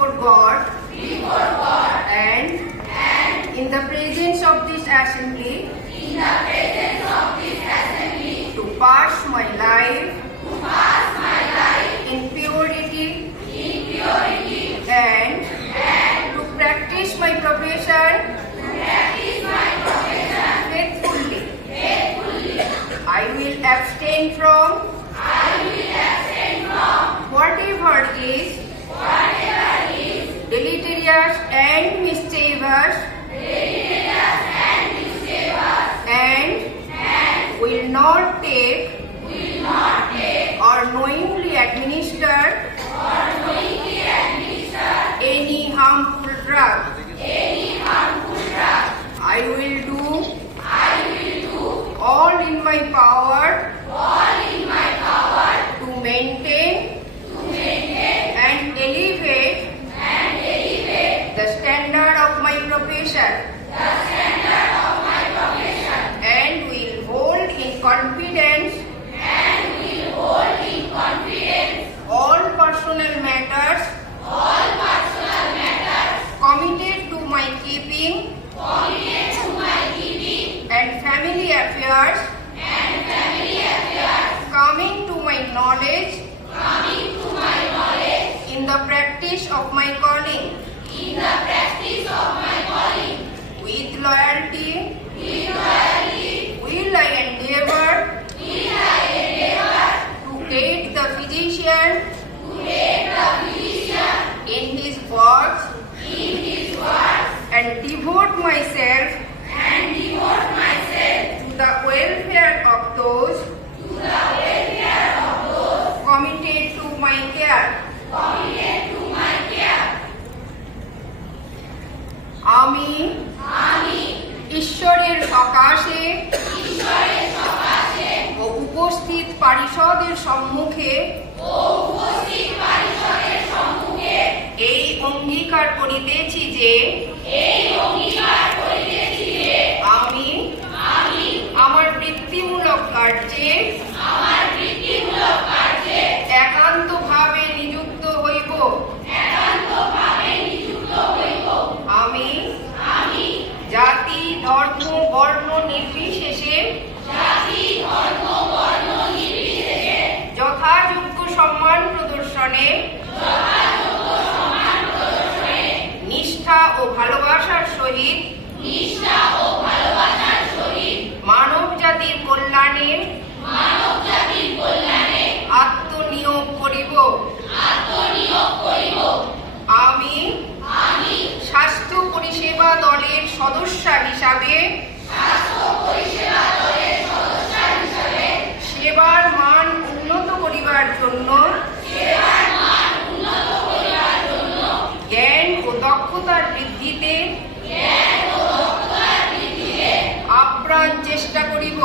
before God, before God and, and in the presence of this assembly, in the presence of this assembly to pass my life, to pass my life in purity, in purity and, and to practice my profession will not take or knowingly administer any harmful drug. সকাশে ও উপস্থিত পারিষদের সম্মুখে এই অঙ্গীকার করিতেছি যে আমি আমার বৃত্তিমূলক কার্যে একান্তভাবে নির্বিশেষে যথাযোগ্য সম্মান প্রদর্শনে নিষ্ঠা ও ভালোবাসার সহিত মানব জাতির কল্যাণে আত্মনিয়োগ করিব। আমি স্বাস্থ্য পরিষেবা দলের সদস্য হিসাবে জন্য জ্ঞান ও দক্ষতার বৃদ্ধিতে আপ্রাণ চেষ্টা করিব।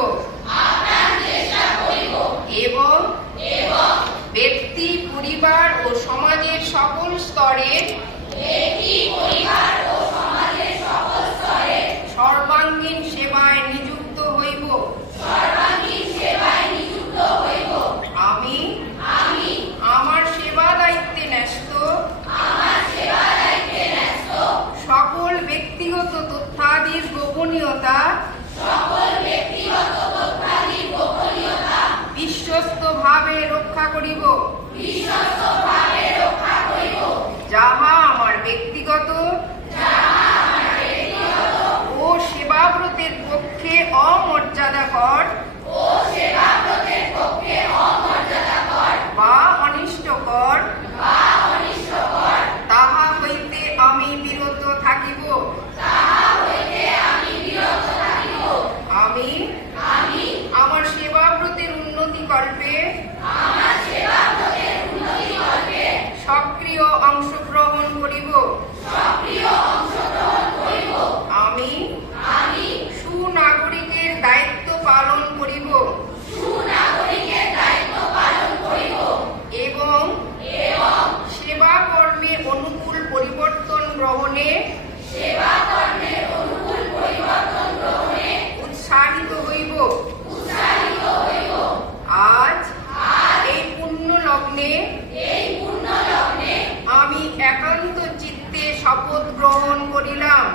আমি আমার একান্ত চিত্তে শপথ গ্রহণ করিলাম।